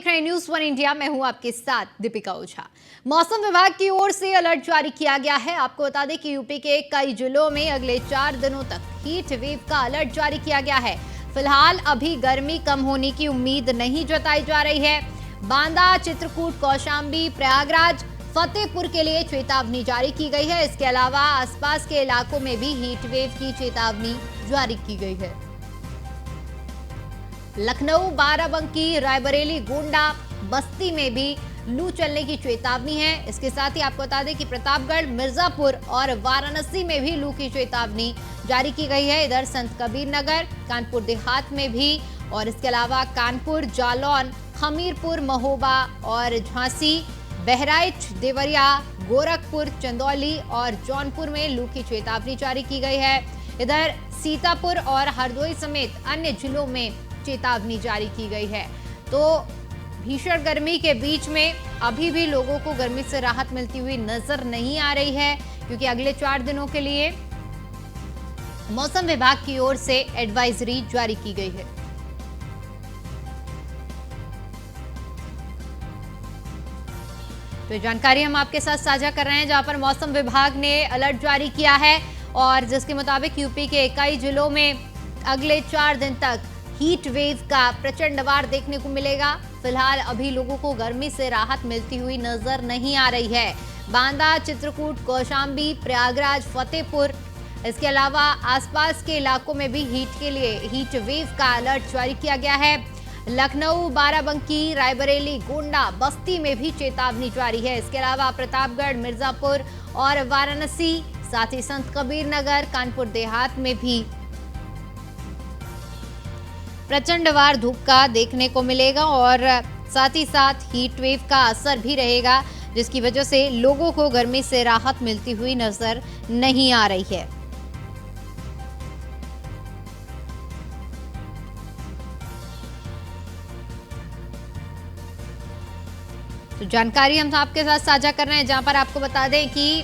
देख रहे हैं न्यूज वन इंडिया। मैं हूं आपके साथ दीपिका ओझा। मौसम विभाग की ओर से अलर्ट जारी किया गया है। आपको बता दें कि यूपी के कई जिलों में अगले 4 दिनों तक हीट वेव का अलर्ट जारी किया गया है। फिलहाल अभी गर्मी कम होने की उम्मीद नहीं जताई जा रही है। बांदा, चित्रकूट, कौशाम्बी, प्रयागराज, फतेहपुर के लिए चेतावनी जारी की गई है। इसके अलावा आसपास के इलाकों में भी हीट वेव की चेतावनी जारी की गई है। लखनऊ, बाराबंकी, रायबरेली, गोंडा, बस्ती में भी लू चलने की चेतावनी है। इसके साथ ही आपको बता दें कि प्रतापगढ़, मिर्जापुर और वाराणसी में भी लू की चेतावनी जारी की गई है। इधर संत कबीर नगर, कानपुर देहात में भी, और इसके अलावा कानपुर, जालौन, हमीरपुर, महोबा और झांसी, बहराइच, देवरिया, गोरखपुर, चंदौली और जौनपुर में लू की चेतावनी जारी की गई है। इधर सीतापुर और हरदोई समेत अन्य जिलों में चेतावनी जारी की गई है। तो भीषण गर्मी के बीच में अभी भी लोगों को गर्मी से राहत मिलती हुई नजर नहीं आ रही है, क्योंकि अगले 4 दिनों के लिए मौसम विभाग की ओर से एडवाइजरी जारी की गई है। तो जानकारी हम आपके साथ साझा कर रहे हैं, जहां पर मौसम विभाग ने अलर्ट जारी किया है और जिसके मुताबिक यूपी के कई जिलों में अगले 4 दिन तक हीट वेव का प्रचंड वार देखने को मिलेगा। फिलहाल अभी लोगों को गर्मी से राहत मिलती हुई नजर नहीं आ रही है। बांदा, चित्रकूट, कौशाम्बी, प्रयागराज, फतेहपुर, इसके अलावा आसपास के इलाकों में भी हीट वेव का अलर्ट जारी किया गया है। लखनऊ, बाराबंकी, रायबरेली, गोंडा, बस्ती में भी चेतावनी जारी है। इसके अलावा प्रतापगढ़, मिर्जापुर और वाराणसी, साथ ही संत कबीर नगर, कानपुर देहात में भी प्रचंडवार धूप का देखने को मिलेगा और साथ ही साथ हीट वेव का असर भी रहेगा, जिसकी वजह से लोगों को गर्मी से राहत मिलती हुई नजर नहीं आ रही है। तो जानकारी हम आपके साथ साझा कर रहे हैं, जहां पर आपको बता दें कि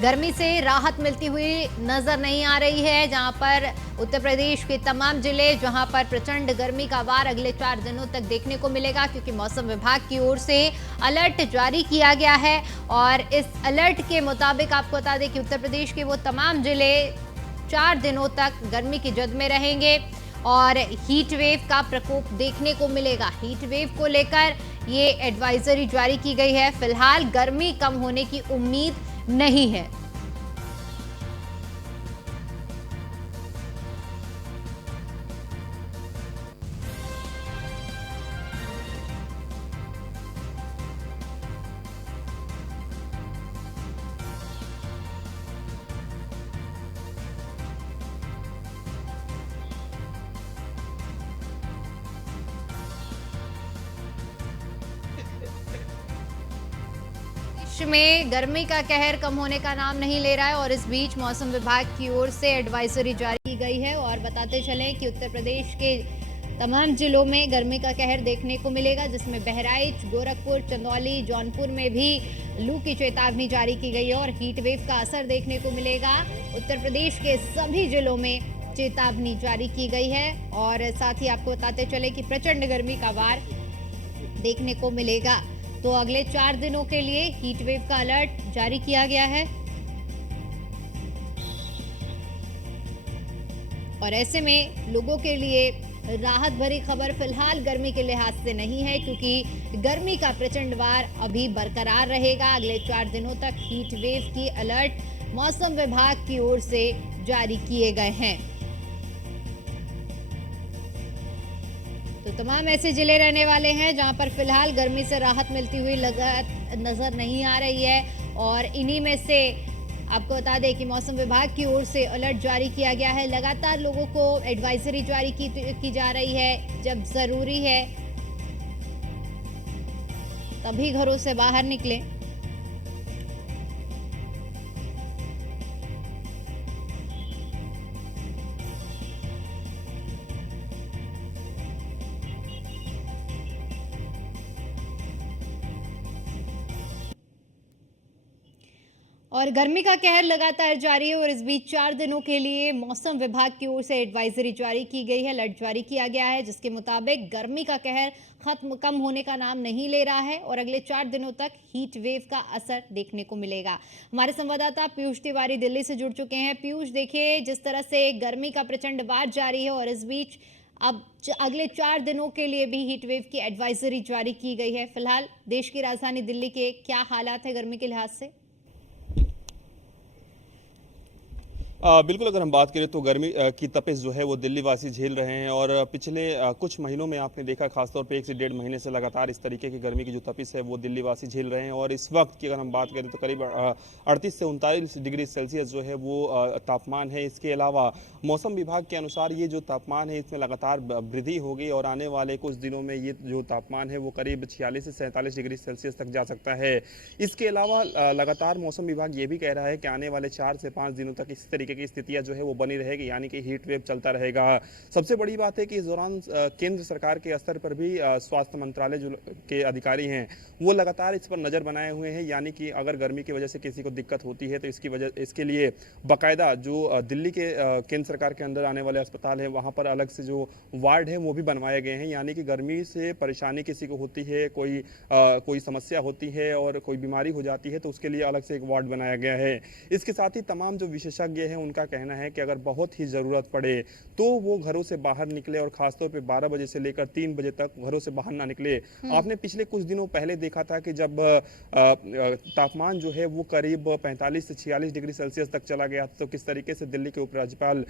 गर्मी से राहत मिलती हुई नजर नहीं आ रही है। जहां पर उत्तर प्रदेश के तमाम जिले, जहां पर प्रचंड गर्मी का वार अगले 4 दिनों तक देखने को मिलेगा, क्योंकि मौसम विभाग की ओर से अलर्ट जारी किया गया है। और इस अलर्ट के मुताबिक आपको बता दें कि उत्तर प्रदेश के वो तमाम जिले 4 दिनों तक गर्मी की जद में रहेंगे और हीट वेव का प्रकोप देखने को मिलेगा। हीट वेव को लेकर ये एडवाइजरी जारी की गई है। फिलहाल गर्मी कम होने की उम्मीद नहीं है। में गर्मी का कहर कम होने का नाम नहीं ले रहा है और इस बीच मौसम विभाग की ओर से एडवाइजरी जारी की गई है। और बताते चलें कि उत्तर प्रदेश के तमाम जिलों में गर्मी का कहर देखने को मिलेगा, जिसमें बहराइच, गोरखपुर, चंदौली, जौनपुर में भी लू की चेतावनी जारी की गई है और हीट वेव का असर देखने को मिलेगा। उत्तर प्रदेश के सभी जिलों में चेतावनी जारी की गई है और साथ ही आपको बताते चले कि प्रचंड गर्मी का वार देखने को मिलेगा। तो अगले 4 दिनों के लिए हीट वेव का अलर्ट जारी किया गया है और ऐसे में लोगों के लिए राहत भरी खबर फिलहाल गर्मी के लिहाज से नहीं है, क्योंकि गर्मी का प्रचंड वार अभी बरकरार रहेगा। अगले 4 दिनों तक हीट वेव की अलर्ट मौसम विभाग की ओर से जारी किए गए हैं। तो तमाम ऐसे जिले रहने वाले हैं जहां पर फिलहाल गर्मी से राहत मिलती हुई नजर नहीं आ रही है और इन्हीं में से आपको बता दें कि मौसम विभाग की ओर से अलर्ट जारी किया गया है। लगातार लोगों को एडवाइजरी जारी की जा रही है। जब जरूरी है तभी घरों से बाहर निकलें। और गर्मी का कहर लगातार जारी है और इस बीच 4 दिनों के लिए मौसम विभाग की ओर से एडवाइजरी जारी की गई है, अलर्ट जारी किया गया है, जिसके मुताबिक गर्मी का कहर कम होने का नाम नहीं ले रहा है और अगले 4 दिनों तक हीट वेव का असर देखने को मिलेगा। हमारे संवाददाता पीयूष तिवारी दिल्ली से जुड़ चुके हैं। पीयूष, देखिए जिस तरह से गर्मी का प्रचंड वार जारी है और इस बीच अब अगले 4 दिनों के लिए भी हीट वेव की एडवाइजरी जारी की गई है। फिलहाल देश की राजधानी दिल्ली के क्या हालात है गर्मी के लिहाज से? बिल्कुल, अगर हम बात करें तो गर्मी की तपिश जो है वो दिल्ली वासी झेल रहे हैं और पिछले कुछ महीनों में आपने देखा खासतौर पे 1 से 1.5 महीने से लगातार इस तरीके की गर्मी की जो तपिश है वो दिल्ली वासी झेल रहे हैं और इस वक्त की अगर हम बात करें तो करीब 38 से 39 डिग्री सेल्सियस जो है वो तापमान है। इसके अलावा मौसम विभाग के अनुसार ये जो तापमान है इसमें लगातार वृद्धि होगी और आने वाले कुछ दिनों में ये जो तापमान है वो करीब 46 से 47 डिग्री सेल्सियस तक जा सकता है। इसके अलावा लगातार मौसम विभाग ये भी कह रहा है कि आने वाले 4 से 5 दिनों तक इस तरीके की स्थितियां जो है वो बनी रहेगी, यानी कि हीट वेव चलता रहेगा। सबसे बड़ी बात है कि इस दौरान केंद्र सरकार के स्तर पर भी स्वास्थ्य मंत्रालय जो के अधिकारी हैं वो लगातार इस पर नजर बनाए हुए हैं, यानी कि अगर गर्मी की वजह से किसी को दिक्कत होती है तो इसके लिए बाकायदा जो दिल्ली के केंद्र सरकार के अंदर आने वाले अस्पताल है वहां पर अलग से जो वार्ड है वो भी बनवाए गए हैं, यानी कि गर्मी से परेशानी किसी को होती है, कोई समस्या होती है और कोई बीमारी हो जाती है तो उसके लिए अलग से एक वार्ड बनाया गया है। इसके साथ ही तमाम जो विशेषज्ञ हैं उनका कहना है कि अगर बहुत ही ज़रूरत पड़े तो वो घरों से बाहर निकले और खासतौर पे 12 बजे से लेकर 3 बजे तक घरों से बाहर ना निकले। आपने पिछले कुछ दिनों पहले देखा था कि जब तापमान जो है वो करीब 45 से 46 डिग्री सेल्सियस तक चला गया तो किस तरीके से दिल्ली के उपराज्यपाल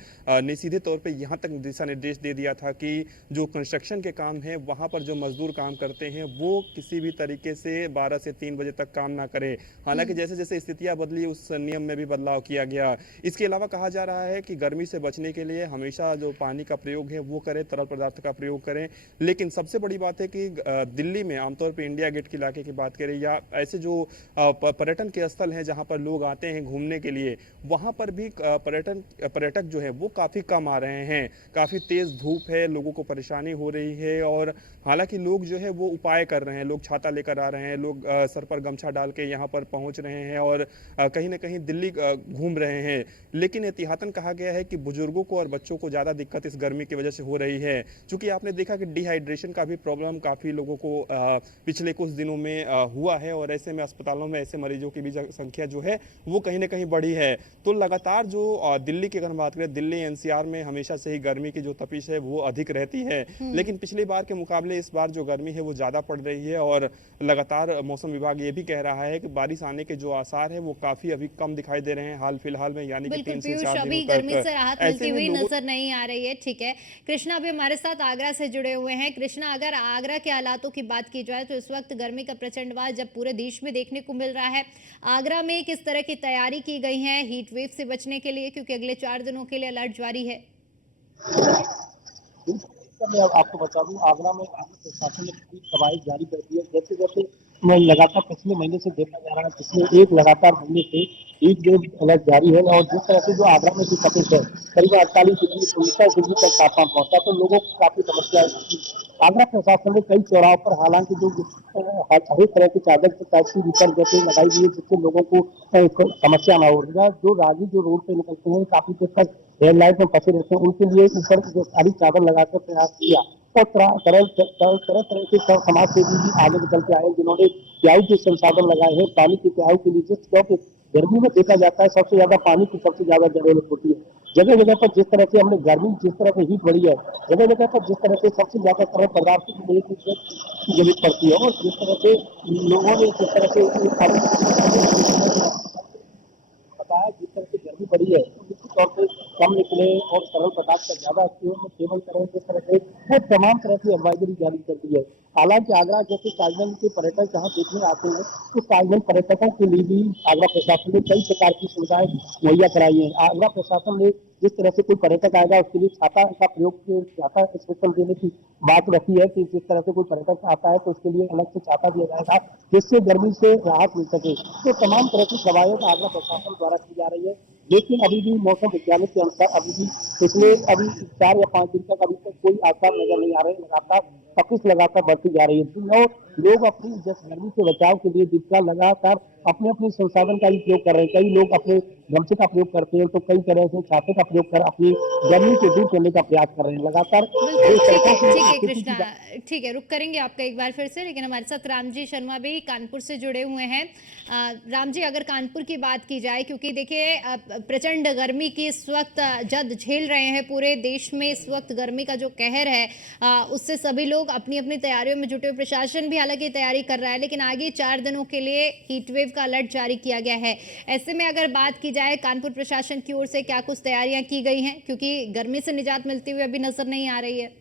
ने सीधे तौर पे यहाँ तक दिशा निर्देश दे दिया था कि जो कंस्ट्रक्शन के काम है वहाँ पर जो मजदूर काम करते हैं वो किसी भी तरीके से 12 से 3 बजे तक काम ना करें। हालांकि जैसे जैसे स्थितियाँ बदली उस नियम में भी बदलाव किया गया। इसके अलावा कहा जा रहा है कि गर्मी से बचने के लिए हमेशा जो पानी का प्रयोग है वो करें, तरल पदार्थ का प्रयोग करें। लेकिन सबसे बड़ी बात है कि दिल्ली में आमतौर पे इंडिया गेट के इलाके की बात करें या ऐसे जो पर्यटन के स्थल हैं जहां पर लोग आते हैं घूमने के लिए, वहां पर भी पर्यटक जो है वो काफ़ी कम आ रहे हैं। काफ़ी तेज़ धूप है, लोगों को परेशानी हो रही है और हालांकि लोग जो है वो उपाय कर रहे हैं, लोग छाता लेकर आ रहे हैं, लोग सर पर गमछा डाल के यहाँ पर पहुँच रहे हैं और कहीं ना कहीं दिल्ली घूम रहे हैं। लेकिन एहतियातन कहा गया है कि बुजुर्गों को और बच्चों को ज़्यादा दिक्कत इस गर्मी की वजह से हो रही है, क्योंकि आपने देखा कि डिहाइड्रेशन का भी प्रॉब्लम काफ़ी लोगों को पिछले कुछ दिनों में हुआ है और ऐसे में अस्पतालों में ऐसे मरीजों की भी संख्या जो है वो कहीं ना कहीं बढ़ी है। तो लगातार जो दिल्ली की अगर हम बात करें, दिल्ली एनसीआर में हमेशा से ही गर्मी की जो तपिश है वो अधिक रहती है, लेकिन पिछली बार के मुकाबले इस बार जो गर्मी है वो ज़्यादा पड़ रही है और लगातार मौसम विभाग ये भी कह रहा है कि बारिश आने के जो आसार है वो काफ़ी अभी कम दिखाई दे रहे हैं हाल फिलहाल में, यानी कि 3 से 4 दिनों गर्मी से राहत मिलती हुई नजर नहीं आ रही है। ठीक है, कृष्णा अभी हमारे साथ आगरा से जुड़े हुए हैं। कृष्णा, अगर आगरा के हालातों की बात की जाए तो इस वक्त गर्मी का प्रचंड वार जब पूरे देश में देखने को मिल रहा है, आगरा में किस तरह की तैयारी की गई है हीट वेव से बचने के लिए, क्योंकि अगले 4 दिनों के लिए अलर्ट जारी है? मैं आपको बता दूं, आगरा में प्रशासन ने पूरी कवायद जारी कर दी है। जैसे जैसे मैं लगातार पिछले महीने से देखा जा रहा है, पिछले एक लगातार महीने से हीट वेव अलर्ट जारी है और जिस तरह से जो आगरा में की तपिश है करीब 48 डिग्री 49 डिग्री तक तापमान पहुंचा तो लोगों को काफी समस्या है। आगरा प्रशासन ने कई चौराहों पर हालांकि जो हर तरह की चादर टाइप की ऊपर जैसे लगाई गई है जिससे लोगों को समस्या ना हो। जो रागी जो रोड पे निकलते हैं काफी देर तक रेड लाइट में फंसे रहते हैं, उनके लिए ऊपर जो सारी चादर लगाकर प्रयास किया और तरह तरह के समाज सेवी भी आगे निकल के आए जिन्होंने प्याऊ के संसाधन लगाए हैं पानी के प्याऊ के लिए, क्योंकि गर्मी में देखा जाता है सबसे ज्यादा पानी की सबसे ज्यादा जरूरत होती है। जगह जगह पर जिस तरह से हमने गर्मी जिस तरह से हीट बढ़ी है, जगह जगह पर जिस तरह से सबसे ज्यादा तरह पदार्थ की जरूरत पड़ती है और जिस तरह से लोगों ने जिस तरह से बताया जिस तरह से गर्मी बढ़ी है तो निश्चित तौर पे कम निकले और तरल पदार्थ का ज्यादा सेवन करें, जिस तरह से वो तमाम तरह की एडवाइजरी जारी कर दी है। हालांकि आगरा जैसे ताजमहल के पर्यटक जहाँ देखने आते हैं तो ताजमहल पर्यटकों के लिए भी आगरा प्रशासन ने कई प्रकार की सुविधाएं मुहैया कराई है। आगरा प्रशासन ने जिस तरह से कोई पर्यटक आएगा उसके लिए छाता का प्रयोग, छाता स्पेशल देने की बात रखी है कि जिस तरह से कोई पर्यटक आता है तो उसके लिए अलग से छाता दिया जाएगा जिससे गर्मी से राहत मिल सके। तो तमाम तरह की कवायद आगरा प्रशासन द्वारा की जा रही है, लेकिन अभी भी मौसम विज्ञानी के अनुसार अभी भी पिछले 4 या 5 दिन तक अभी तक कोई आसार नजर नहीं आ रहे। लगातार तपिश लगातार बढ़ती जा रही है और लोग अपनी जस गर्मी से बचाव के लिए जितना लगातार अपने अपने संसाधन का ही प्रयोग कर रहे हैं। कई लोग अपने गमछे का प्रयोग करते हैं, तो कई तरह से छाते का प्रयोग कर अपनी गर्मी से दूर करने का प्रयास कर रहे हैं। लगातार बिल्कुल, जो सड़कों की ठीक है स्थिति कृष्णा, की ठीक है, रुक करेंगे आपका एक बार फिर से, लेकिन हमारे साथ रामजी शर्मा भी कानपुर से जुड़े हुए हैं। राम जी, अगर कानपुर की बात की जाए, क्योंकि देखिए प्रचंड गर्मी की इस वक्त जद झेल रहे हैं पूरे देश में, इस वक्त गर्मी का जो कहर है उससे सभी लोग अपनी अपनी तैयारियों में जुटे हुए, प्रशासन भी हालांकि तैयारी कर रहा है, लेकिन आगे 4 दिनों के लिए हीट वेव का अलर्ट जारी किया गया है। ऐसे में अगर बात की जाए कानपुर प्रशासन की ओर से क्या कुछ तैयारियां की गई हैं, क्योंकि गर्मी से निजात मिलती हुई अभी नजर नहीं आ रही है?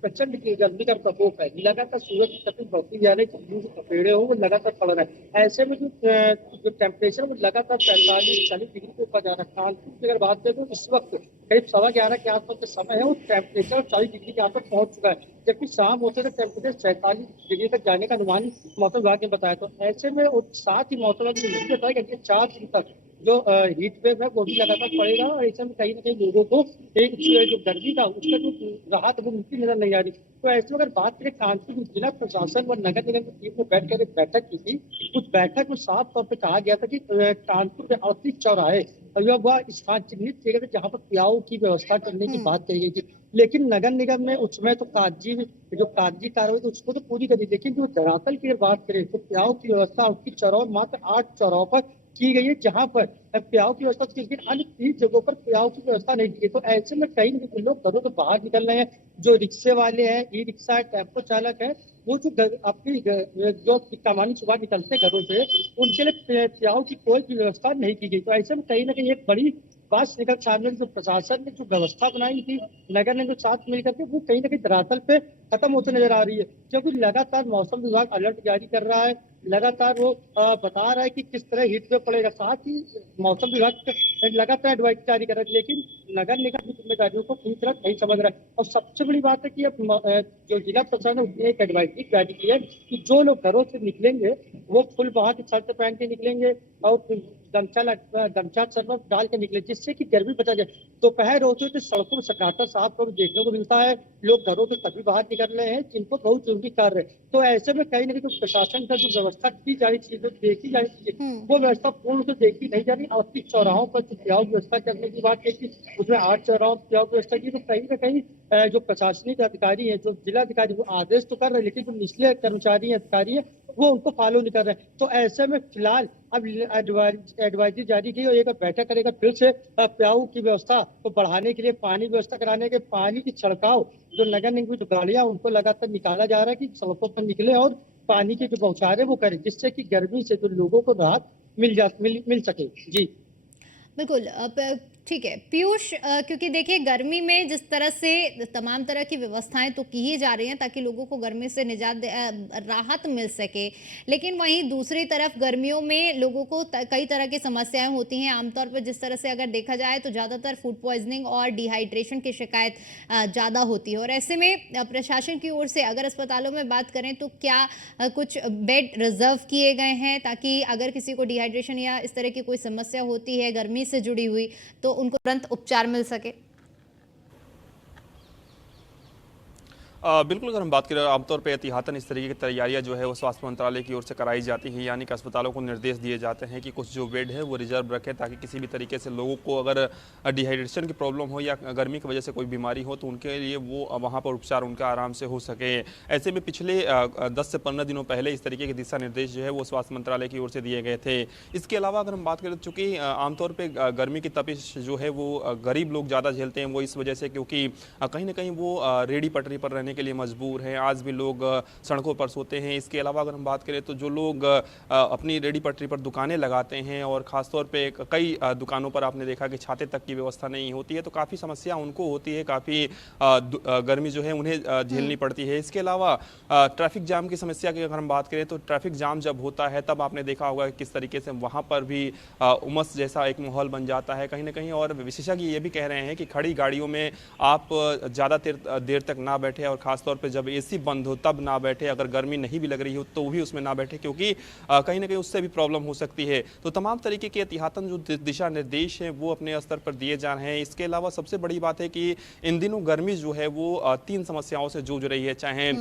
प्रचंड की गर्मी का प्रकोप है, लगातार सूरज की तपिश बढ़ती जा रही है, जो तपेड़े हो वो लगातार पड़ रहे हैं। ऐसे में जो टेम्परेचर वो लगातार 45-40 डिग्री के ऊपर जा रहा है। कानपुर की अगर बात करें तो इस वक्त करीब 11:15 के आसपास का समय है, वो टेम्परेचर 40 डिग्री के आसपास पहुंच चुका है, जबकि शाम होते तो टेम्परेचर 46 डिग्री तक जाने का अनुमान मौसम विभाग ने बताया। तो ऐसे में और साथ ही मौसम विभाग ने बताया कि 4 दिन तक जो हीट वेव है वो भी लगातार पड़ेगा, और ऐसे में कहीं ना कहीं लोगों को एक जो गर्मी था उसका जो राहत वो मिलती नजर नहीं आ रही। तो ऐसे में अगर बात करें, कानपुर जिला प्रशासन व नगर निगम की टीम ने बैठकर एक बैठक की थी। उस बैठक में साफ तौर पर कहा गया था कि कानपुर के 38 चौराहे वह स्थान चिन्हित किए गए थे जहाँ पर प्याऊ की व्यवस्था करने की बात कही गई थी, लेकिन नगर निगम ने उसमें तो कागजी कार्रवाई तो उसको तो पूरी करी, लेकिन जो धरातल की बात करें तो प्याऊ की व्यवस्था उसकी चौराहों मात्र 8 चौराहों पर की गई है, जहां पर प्याऊ की व्यवस्था की, लेकिन अन्य 30 जगहों पर प्याऊ की व्यवस्था नहीं की गई। तो ऐसे में कई लोग घरों से बाहर निकल रहे हैं। जो रिक्शे वाले हैं, ई रिक्शा है, टेम्पो चालक है, वो जो अपनी जो सामान्य सुबह निकलते घरों से, उनके लिए प्याऊ की कोई भी व्यवस्था नहीं की गई। तो ऐसे में कहीं ना कहीं एक बड़ी बात निकल सामने, जो प्रशासन ने जो व्यवस्था बनाई थी नगर ने जो साथ मिलकर के, वो कहीं ना कहीं धरातल पे खत्म होते नजर आ रही है, क्योंकि लगातार मौसम विभाग अलर्ट जारी कर रहा है, लगातार वो बता रहा है कि किस तरह हीट वेव पड़ेगा। साथ ही मौसम विभाग लगातार एडवाइस जारी कर रहा है, लेकिन नगर निगम की जिम्मेदारियों को पूरी तरह नहीं समझ रहा है। और सबसे बड़ी बात है कि अब जो जिला प्रशासन ने उसने एक एडवाइस जारी की है कि जो लोग घरों से निकलेंगे वो फुल बाहर की शर्ट पहन के निकलेंगे और गमछा सर पर डाल के निकले, जिससे कि गर्मी बचा जाए। दोपहर होते तो सड़कों में सन्नाटा साफ कभी देखने को मिलता है, लोग घरों से तभी बाहर निकल रहे हैं जिनको बहुत जरूरी कार्य है। तो ऐसे में कहीं ना कहीं जो प्रशासन का जो व्यवस्था की जा रही चीजें देखी जा रही है, वो व्यवस्था पूर्ण से देखी नहीं जा रही। 38 चौराहों पर जो प्याऊ व्यवस्था करने की बात की, उसमें 8 चौराहों पर प्याऊ व्यवस्था की, तो कहीं ना कहीं जो प्रशासनिक अधिकारी है, जो जिला अधिकारी, वो आदेश तो कर रहे हैं, लेकिन जो निचले कर्मचारी अधिकारी है वो उनको फॉलो नहीं कर रहे। तो ऐसे में फिलहाल अब एडवाइजरी जारी की और एक बैठक करेगा फिर से प्याऊ की व्यवस्था को बढ़ाने के लिए, पानी व्यवस्था कराने के, पानी की छिड़काव जो नगर निगम की गाड़ियां उनको लगातार निकाला जा रहा है कि सड़कों पर निकले और पानी के जो बौछारें वो करें, जिससे कि गर्मी से जो लोगों को राहत मिल सके। जी बिल्कुल। अब ठीक है पीयूष, क्योंकि देखिए गर्मी में जिस तरह से तमाम तरह की व्यवस्थाएं तो की ही जा रही हैं ताकि लोगों को गर्मी से राहत मिल सके, लेकिन वहीं दूसरी तरफ गर्मियों में लोगों को कई तरह की समस्याएं होती हैं। आमतौर पर जिस तरह से अगर देखा जाए तो ज़्यादातर फूड पॉइजनिंग और डिहाइड्रेशन की शिकायत ज़्यादा होती है, और ऐसे में प्रशासन की ओर से अगर अस्पतालों में बात करें तो क्या कुछ बेड रिजर्व किए गए हैं ताकि अगर किसी को डिहाइड्रेशन या इस तरह की कोई समस्या होती है गर्मी से जुड़ी हुई तो उनको तुरंत उपचार मिल सके? बिल्कुल, अगर हम बात करें आमतौर पे एहतियातन इस तरीके की तैयारियां जो है वो स्वास्थ्य मंत्रालय की ओर से कराई जाती हैं, यानी कि अस्पतालों को निर्देश दिए जाते हैं कि कुछ जो बेड है वो रिजर्व रखें ताकि किसी भी तरीके से लोगों को अगर डिहाइड्रेशन की प्रॉब्लम हो या गर्मी की वजह से कोई बीमारी हो तो उनके लिए वो वहाँ पर उपचार उनका आराम से हो सके। ऐसे में पिछले 10 से 15 दिनों पहले इस तरीके के दिशा निर्देश जो है वो स्वास्थ्य मंत्रालय की ओर से दिए गए थे। इसके अलावा अगर हम बात करें, चूँकि आमतौर पर गर्मी की तपिश जो है वो गरीब लोग ज़्यादा झेलते हैं, वो इस वजह से क्योंकि कहीं ना कहीं वो रेडी पटरी पर रहने के लिए मजबूर हैं, आज भी लोग सड़कों पर सोते हैं। इसके अलावा अगर हम बात करें तो जो लोग अपनी रेडी पटरी पर दुकानें लगाते हैं और ख़ासतौर पे कई दुकानों पर आपने देखा कि छाते तक की व्यवस्था नहीं होती है, तो काफ़ी समस्या उनको होती है, काफ़ी गर्मी जो है उन्हें झेलनी पड़ती है। इसके अलावा ट्रैफिक जाम की समस्या की अगर हम बात करें तो ट्रैफिक जाम जब होता है तब आपने देखा होगा किस तरीके से वहाँ पर भी उमस जैसा एक माहौल बन जाता है कहीं ना कहीं। और विशेषज्ञ ये भी कह रहे हैं कि खड़ी गाड़ियों में आप ज़्यादा देर तक ना बैठे और खासतौर पे जब एसी बंद हो तब ना बैठे, अगर गर्मी नहीं भी लग रही हो तो भी उसमें ना बैठे, क्योंकि कहीं ना कहीं उससे भी प्रॉब्लम हो सकती है। तो तमाम तरीके के एहतियातन जो दिशा निर्देश हैं वो अपने स्तर पर दिए जा रहे हैं। इसके अलावा सबसे बड़ी बात है कि इन दिनों गर्मी जो है वो 3 समस्याओं से जूझ रही है। चाहे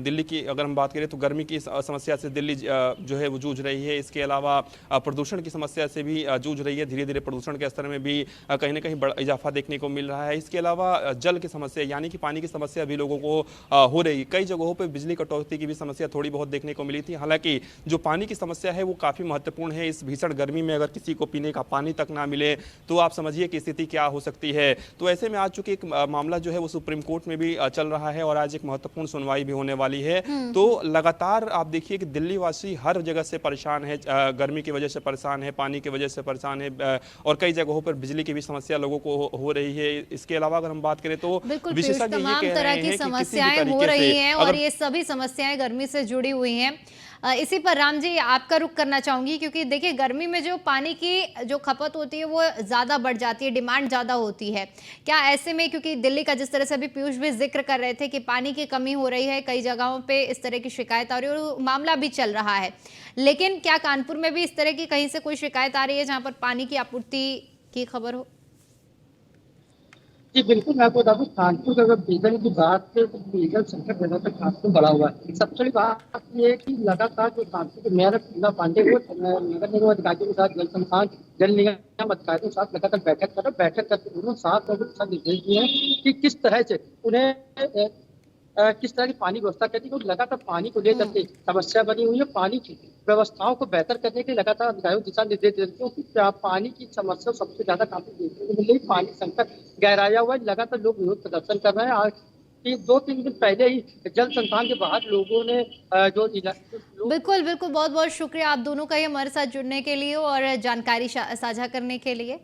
दिल्ली की अगर हम बात करें तो गर्मी की समस्या से दिल्ली जो है वो जूझ रही है। इसके अलावा प्रदूषण की समस्या से भी जूझ रही है। धीरे धीरे प्रदूषण के स्तर में भी कहीं ना कहीं बड़ा इजाफा देखने को मिल रहा है। इसके अलावा जल की समस्या यानी कि पानी की समस्या भी लोगों को हो रही है। कई जगहों पर बिजली कटौती की भी समस्या थोड़ी बहुत देखने को मिली थी। हालांकि जो पानी की समस्या है वो काफ़ी महत्वपूर्ण है। इस भीषण गर्मी में अगर किसी को पीने का पानी तक ना मिले तो आप समझिए कि स्थिति क्या हो सकती है। तो ऐसे में आज चूंकि एक मामला जो है वो सुप्रीम कोर्ट में भी चल रहा है और आज एक महत्वपूर्ण सुनवाई भी होने वाली है। तो लगातार आप देखिए कि दिल्ली वासी हर जगह से परेशान है, गर्मी की वजह से परेशान है, पानी की वजह से परेशान है और कई जगहों पर बिजली की भी समस्या लोगों को हो रही है। इसके अलावा अगर हम बात करें तो विशेषज्ञ ये तमाम कह तरह रहे की हैं कि किसी भी समस्याएं हो तरीके रही से हैं और ये सभी समस्याएं गर्मी से जुड़ी हुई हैं। इसी पर राम जी आपका रुख करना चाहूंगी, क्योंकि देखिए गर्मी में जो पानी की जो खपत होती है वो ज़्यादा बढ़ जाती है, डिमांड ज़्यादा होती है। क्या ऐसे में, क्योंकि दिल्ली का जिस तरह से अभी पीयूष भी जिक्र कर रहे थे कि पानी की कमी हो रही है, कई जगहों पे इस तरह की शिकायत आ रही है और मामला भी चल रहा है, लेकिन क्या कानपुर में भी इस तरह की कहीं से कोई शिकायत आ रही है जहाँ पर पानी की आपूर्ति की खबर हो? जी बिल्कुल, मैं आपको बता दूँ कानपुर का अगर डीजल की बात है तो डीजल संकट लगातार तक कानपुर बढ़ा हुआ है। सबसे बड़ी बात ये है कि लगातार जो कानपुर के मेयर पूना पांडे वो नगर निगम अधिकारियों के साथ जल संस्थान जल निगम अधिकारियों के साथ लगातार बैठक करके उन्होंने 7 लोगों के साथ निर्देश दिए हैं कि किस तरह से उन्हें किस तरह की पानी व्यवस्था करनी है। लगातार पानी को लेकर के समस्या बनी हुई है। पानी की व्यवस्थाओं को बेहतर करने के लिए लगातार अधिकारियों दिशा निर्देश दे रहे हैं, क्योंकि पानी की समस्या सबसे ज्यादा काफी देखने को मिल रही है। पानी संकट गहराया हुआ है। लगातार लोग विरोध प्रदर्शन कर रहे हैं। आज कि 2-3 दिन पहले ही जल संस्थान के बाहर लोगों ने बिल्कुल बिल्कुल, बहुत बहुत शुक्रिया आप दोनों का ये हमारे साथ जुड़ने के लिए और जानकारी साझा करने के लिए।